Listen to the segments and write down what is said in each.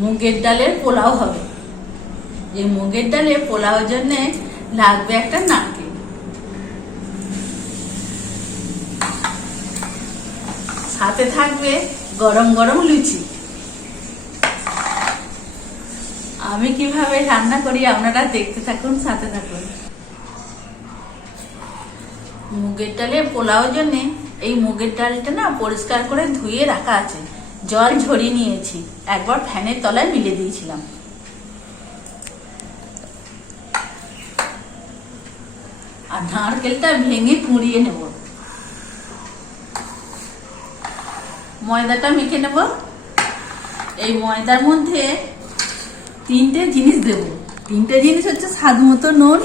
মুগের ডালের পোলাও হবে। এই মুগের ডালে পোলাওর জন্য লাগবে একটা নারকেল। সাথে থাকবে গরম গরম লুচি। আমি কীভাবে রান্না করি আপনারা দেখতে থাকুন, সাথে থাকুন। মুগের ডালে পোলাওর জন্য এই মুগের ডালটা না পরিষ্কার করে ধুয়ে রাখা আছে। জল ঝরিয়ে নিয়েছি। একবার ফ্যানের তলায় মিলে দিয়েছিলাম। আর নারকেলটা ভেঙে কুড়িয়ে নেব। ময়দাটা মেখে নেব। এই ময়দার মধ্যে তিনটে জিনিস দেব। তিনটে জিনিস হচ্ছে স্বাদ মতো নুন।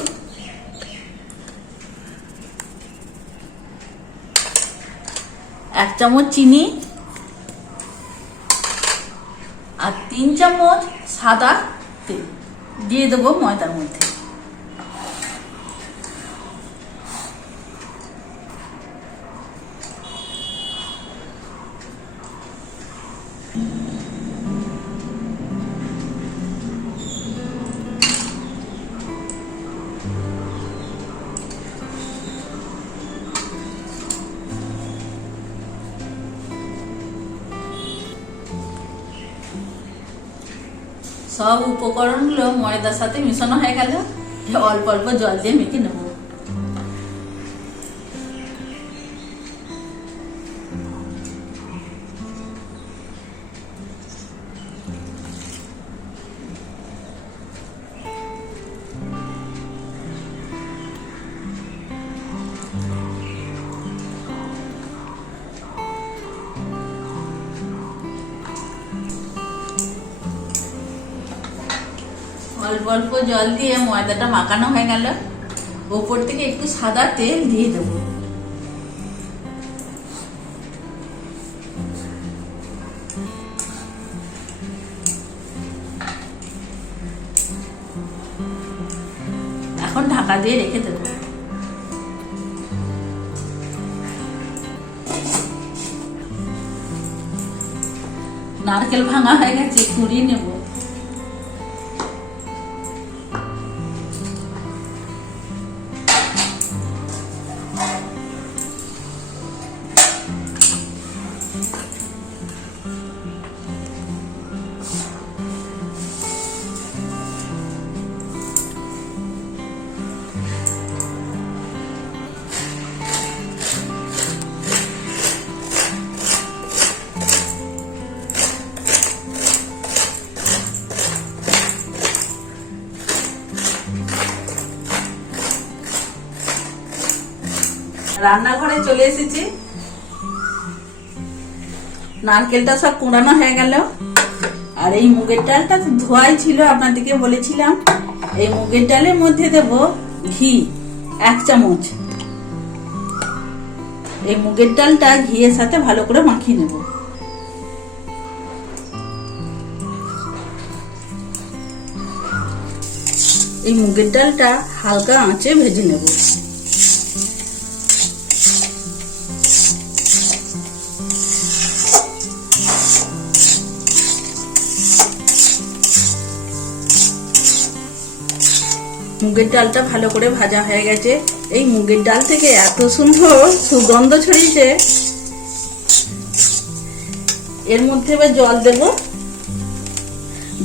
এক চামচ চিনি আর তিন চামচ সাদা তেল। দিয়ে দেবো ময়দার মধ্যে। সব উপকরণগুলো ময়দার সাথে মিশানো হয়ে গেল। অল্প অল্প জল দিয়ে মেখে নেব। অল্প অল্প জল দিয়ে ময়দাটা মাখানো হয়ে গেল। ওপর থেকে একটু সাদা তেল দিয়ে দেবো। এখন ঢাকা দিয়ে রেখে দেবো। নারকেল ভাঙা হয়ে গেছে, কুড়িয়ে নেব। রান্নাঘরে চলে এসেছি। নারকেলটা সব কুড়ানো হয়ে গেল। আর এই মুগের ডালটা ধোয়াই ছিল, আপনাদেরকে বলেছিলাম। এই মুগের ডালের মধ্যে দেব ঘি, এক চামচ। এই মুগের ডালটা ঘিয়ের সাথে ভালো করে মাখিয়ে নেব। এই মুগের ডালটা হালকা আঁচে ভেজে নেব। মুগের ডালটা ভালো করে ভাজা হয়ে গেছে। এই মুগের ডাল থেকে এত সুন্দর সুগন্ধ ছড়িয়েছে। এর মধ্যে এবার জল দেব।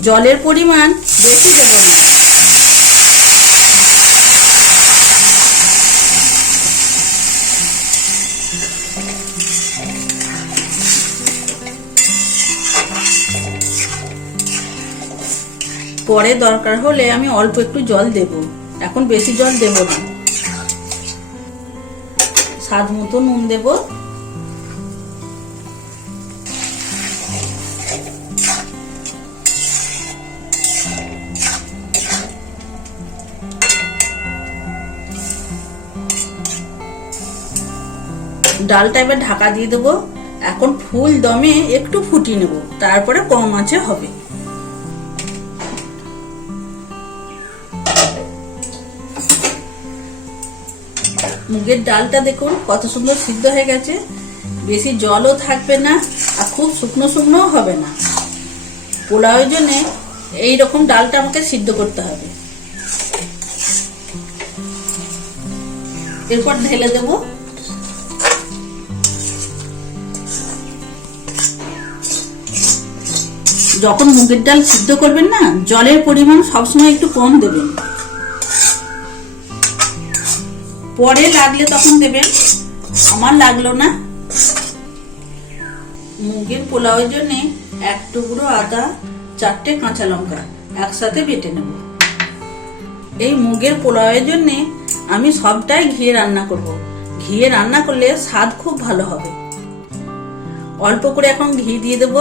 জলের পরিমাণ বেশি দেব না। পরে দরকার হলে আমি অল্প একটু জল দেব। এখন বেশি জল দেব না। স্বাদ মতো নুন দেব। ডালটা এবার ঢাকা দিয়ে দেবো। এখন ফুল দমে একটু ফুটিয়ে নেব। তারপরে কম আছে হবে। মুগের ডালটা দেখুন, কত সুন্দর সিদ্ধ হয়ে গেছে। বেশি জলও থাকবে না, আর খুব শুকনো শুকনোও হবে না। পোলাওয়ের জন্যে এইরকম ডালটা আমাকে সিদ্ধ করতে হবে। এরপর ঢেলে দেব। যখন মুগের ডাল সিদ্ধ করবেন না, জলের পরিমাণ সবসময় একটু কম দেবেন। পরে লাগলে তখন দেবেন আমার লাগল না। মুগের পোলাওয়ের জন্য এক টুকরো আদা, চারটে কাঁচা লঙ্কা একসাথে বেটে নেব। এই মুগের পোলাওয়ের জন্যে আমি সবটাই ঘিয়ে রান্না করব। ঘিয়ে রান্না করলে স্বাদ খুব ভালো হবে। অল্প করে এখন ঘি দিয়ে দেব।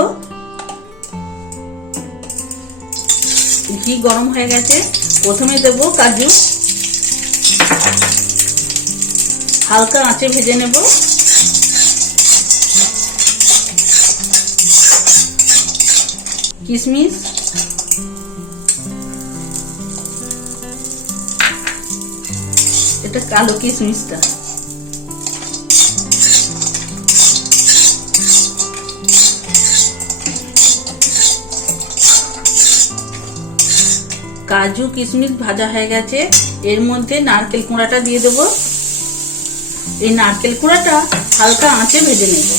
ঘি গরম হয়ে গেছে। প্রথমে দেব কাজু। হালকা আঁচে ভেজে নেব। কিশমিশ এটা কালো কিশমিশটা কাজু কিশমিশ ভাজা হয়ে গেছে। এর মধ্যে নারকেল কুঁড়াটা দিয়ে দেবো। এই নারকেল কুড়াটা হালকা আঁচে ভেজে নেব।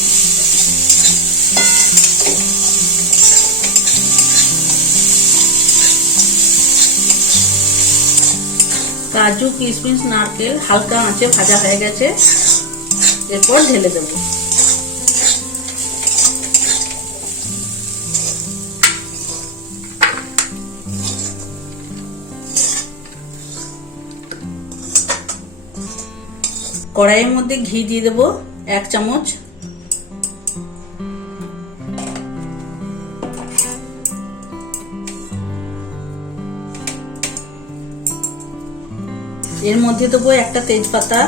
কাজু, কিশমিশ, নারকেল হালকা আঁচে ভাজা হয়ে গেছে। এরপর ঢেলে দেব। কড়াইয়ের মধ্যে ঘি দিয়ে দেব এক চামচ। এর মধ্যে দেবো একটা তেজপাতা,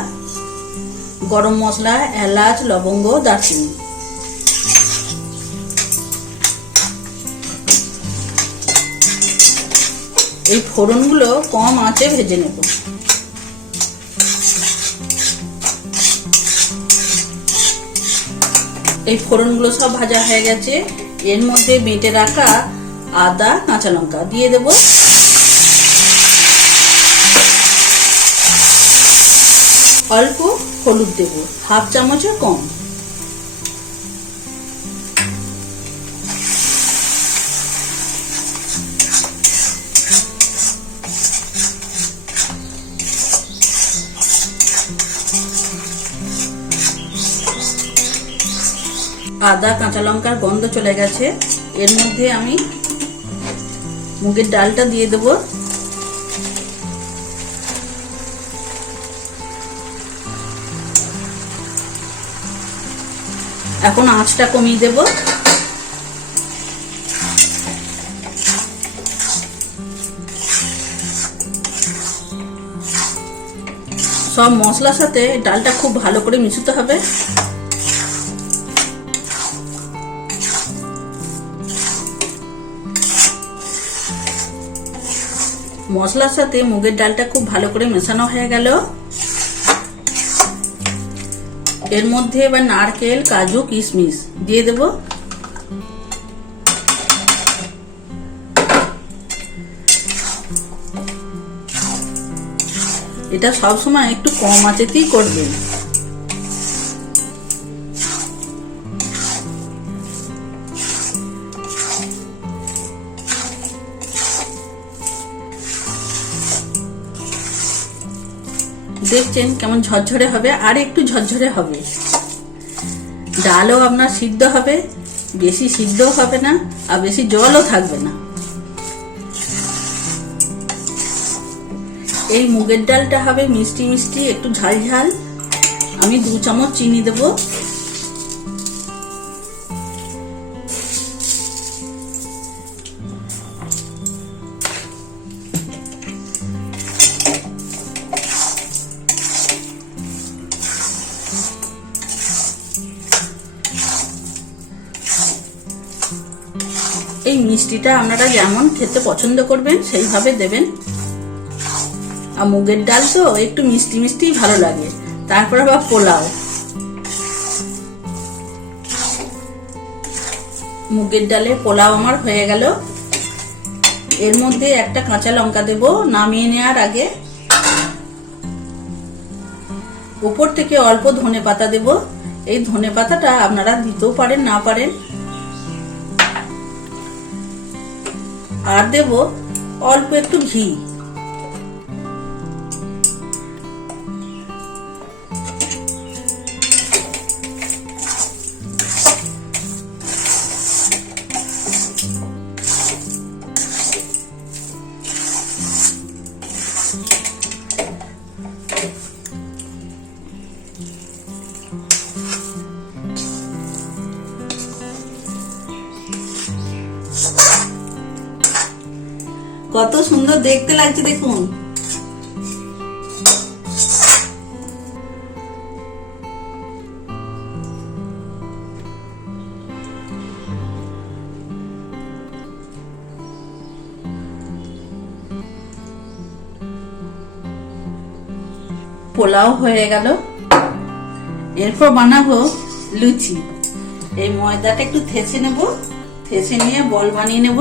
গরম মশলা, এলাচ, লবঙ্গ, দারচিনি। এই ফোড়নগুলো কম আঁচে ভেজে নেব। এই ফোড়নগুলো সব ভাজা হয়ে গেছে। এর মধ্যে বেটে রাখা আদা, কাঁচা লঙ্কা দিয়ে দেব। অল্প হলুদ দেব, হাফ চামচের কম। আদা, কাঁচা লঙ্কার গন্ধ চলে গেছে। এর মধ্যে আমি মুগের ডালটা দিয়ে দেবো। এখন আঁচটা কমিয়ে দেব। সব মশলার সাথে ডালটা খুব ভালো করে মিশতে হবে। মশলার সাথে মুগের ডালটা খুব ভালো করে মেশানো হয়ে গেল। এর মধ্যে এবার নারকেল, কাজু, কিশমিশ দিয়ে দেব। এটা সবসময় একটু কম আঁচেতেই করবেন। দেখছেন কেমন ঝরঝরে হবে আর একটু ঝরঝরে হবে। ডালও আপনার সিদ্ধ হবে, বেশি সিদ্ধও হবে না আর বেশি জলও থাকবে না। এই মুগের ডালটা হবে মিষ্টি মিষ্টি, একটু ঝাল ঝাল। আমি দু চামচ চিনি দেব। এই মিষ্টিটা আপনারা যেমন খেতে পছন্দ করবেন, সেইভাবে দেবেন। আর মুগের ডাল তো একটু মিষ্টি মিষ্টি ভালো লাগে। তারপর আবার পোলাও। মুগের ডালে পোলাও আমার হয়ে গেল। এর মধ্যে একটা কাঁচা লঙ্কা দেব, নামিয়ে নেওয়ার আগে। উপর থেকে অল্প ধনে পাতা দেব। এই ধনে পাতাটা আপনারা দিতেও পারেন, না পারেন আর দেব অল্প একটু ঘি। কত সুন্দর দেখতে লাগছে দেখুন। পোলাও হয়ে গেল। এরপর বানাবো লুচি। এই ময়দাটা একটু থেসে নেব থেসে নিয়ে বল বানিয়ে নেব।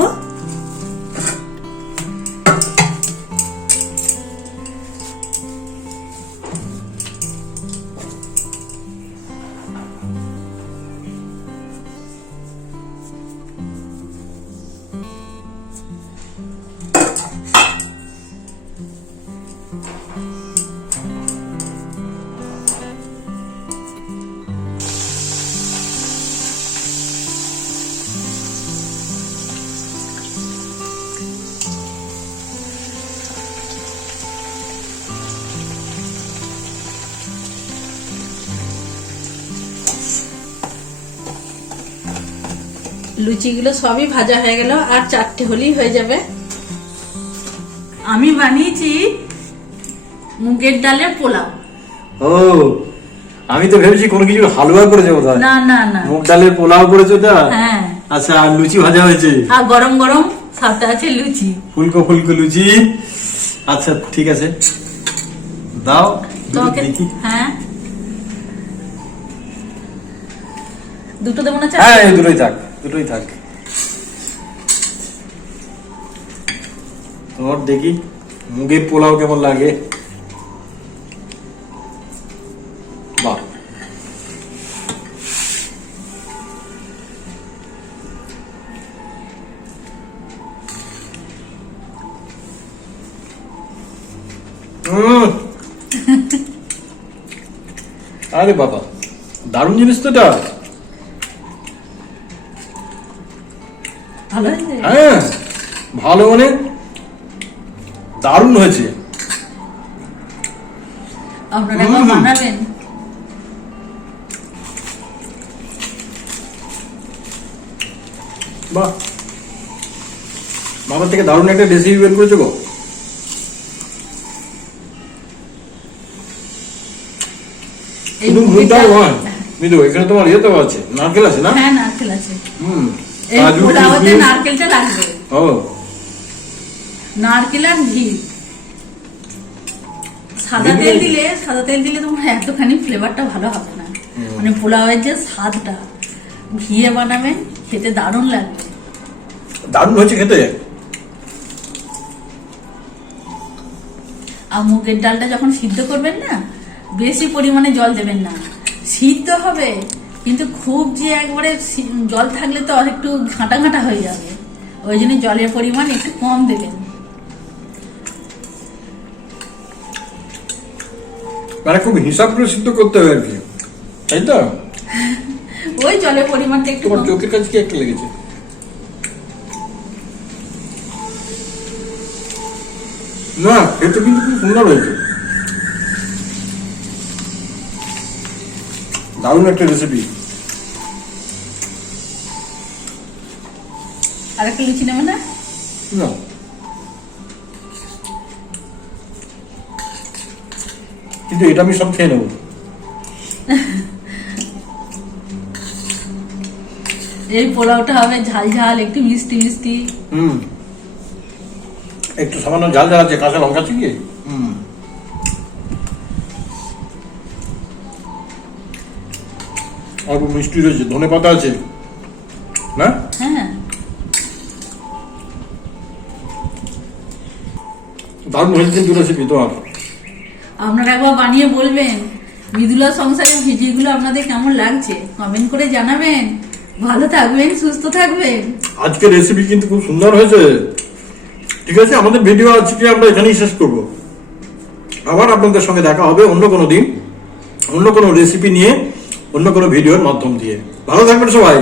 লুচিগুলো সবই ভাজা হয়ে গেল আর চারটে হলেই হয়ে যাবে। আমি বানিয়েছি মুগের ডালের পোলাও। ও আমি তো ভেবেছি কোনো কিছু হালুয়া করে বোধ না না না। মুগ ডালের পোলাও করেছে ওটা হ্যাঁ। আচ্ছা আর লুচি ভাজা হয়েছে? আর গরম গরম সাথে আছে লুচি। ফুলকো ফুলকো লুচি। আচ্ছা ঠিক আছে। দাও দেখি। হ্যাঁ। দুটো দেবো না চা হ্যাঁ দুটোই থাক। দুটোই থাক। তোমার দেখি মুগের পোলাও কেমন লাগে? বাহ। আরে বাবা দারুণ জিনিস তো এটা। ভালো হয়েছে হ্যাঁ ভালো মানে দারুণ হয়েছে। আপনারা বানাবেন। বাহ। বাবার থেকে দারুণ একটা রেসিপি বের করেছ গো। শুধু মুগের নয় মিদু এখানে তোমার ইয়ে তো আছে নারকেল আছে না? হ্যাঁ নারকেল আছে। হুম। এই পোলাওতে নারকেলটা লাগবে। ও। নারকেল আর ঘি। সাদা তেল দিলে? সাদা তেল দিলে তোমার এতখানি ফ্লেভারটা ভালো হবে না। মানে পোলাওয়ের যে স্বাদটা ঘিয়ে বানাবেন খেতে দারুণ লাগবে। দারুণ হয়েছে খেতে। আর মুগের ডালটা যখন সিদ্ধ করবেন না বেশি পরিমাণে জল দেবেন না। সিদ্ধ হবে। কিন্তু খুব যে একবারে জল থাকলে তো একটু ঘাঁটা ঘাঁটা হয়ে যাবে। ওই জন্য জলের পরিমাণ একটু কম দেবেন মানে খুব হিসাব করে সিদ্ধ করতে হবে আর কি। তাই তো? ওই জলের পরিমাণটা একটু তোমার চোখের কাছে কি একটা লেগেছে? না এটা কিন্তু খুব সুন্দর হয়েছে। দারুণ একটা রেসিপি আর একটা লুচি নেবে না? না। কিন্তু এটা আমি সব খেয়ে নেব। এই পোলাওটা হবে ঝাল ঝাল একটু মিষ্টি মিষ্টি। হুম। একটু সামান্য ঝাল ঝাল আছে কাঁচা লঙ্কা চিকিয়ে অল্প মিষ্টি রয়েছে ধনে পাতা আছে? না? হ্যাঁ। দারুণ হয়েছে কিন্তু রেসিপি তোমার আপনারা একবার বানিয়ে বলবেন মৃদুলা সংসারের ভিডিওগুলো আপনাদের কেমন লাগছে? কমেন্ট করে জানাবেন। ভালো থাকবেন সুস্থ থাকবেন। আজকের রেসিপি কিন্তু খুব সুন্দর হয়েছে। ঠিক আছে আমাদের ভিডিও আজকে আমরা এখানেই শেষ করব। আবার আপনাদের সঙ্গে দেখা হবে অন্য কোনো দিন অন্য কোনো রেসিপি নিয়ে। অন্য কোনো ভিডিওর মাধ্যম দিয়ে। ভালো থাকবেন সবাই।